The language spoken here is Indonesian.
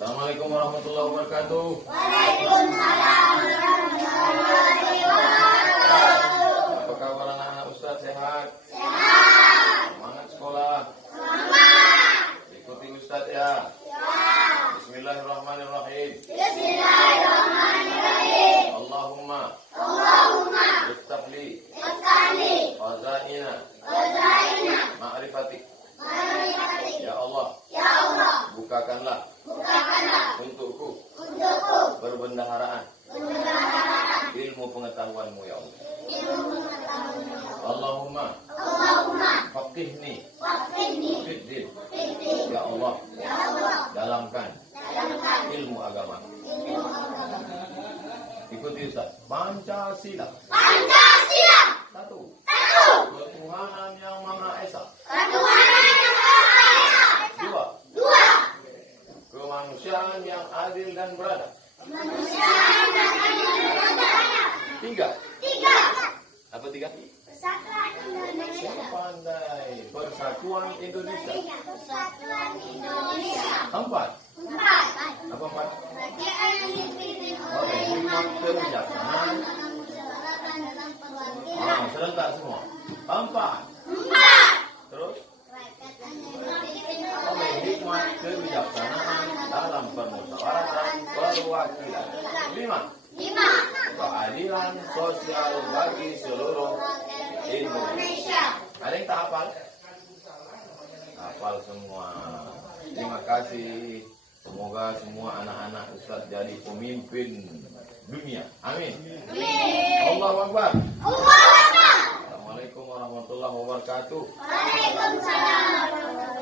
Assalamualaikum warahmatullahi wabarakatuh. Waalaikumsalam warahmatullahi wabarakatuh. Apa kabar anak-anak Ustaz, sehat? Sehat. Semangat sekolah? Semangat. Ikuti Ustaz ya. Ya. Bismillahirrahmanirrahim. Bismillahirrahmanirrahim. Allahumma iftah li khazaina ma'rifatik. Ya Allah, bukakanlah untukku perbendaharaan ilmu pengetahuanmu ya Allah. Allahumma faqihni fiddin. Ya Allah, dalamkan ilmu agama. Ikuti Ustaz. Pancasila. Satu. Ketuhanan yang Maha Esa. Dua. Kemanusiaan yang adil dan beradab. Tiga. Apa tiga? Pandai. Persatuan Indonesia. Empat. Apa empat? Oke, hikmat kebijaksanaan. Serentak semua. Empat. Terus? Oke, hikmat kebijaksanaan dalam permusyawaratan perwakilan. Lima. Keadilan sosial bagi seluruh Indonesia. Ada yang tak hafal? Hafal semua. Terima kasih. Semoga semua anak-anak Ustaz jadi pemimpin dunia. Amin. Allahu Akbar. Assalamualaikum warahmatullahi wabarakatuh. Waalaikumsalam warahmatullahi wabarakatuh.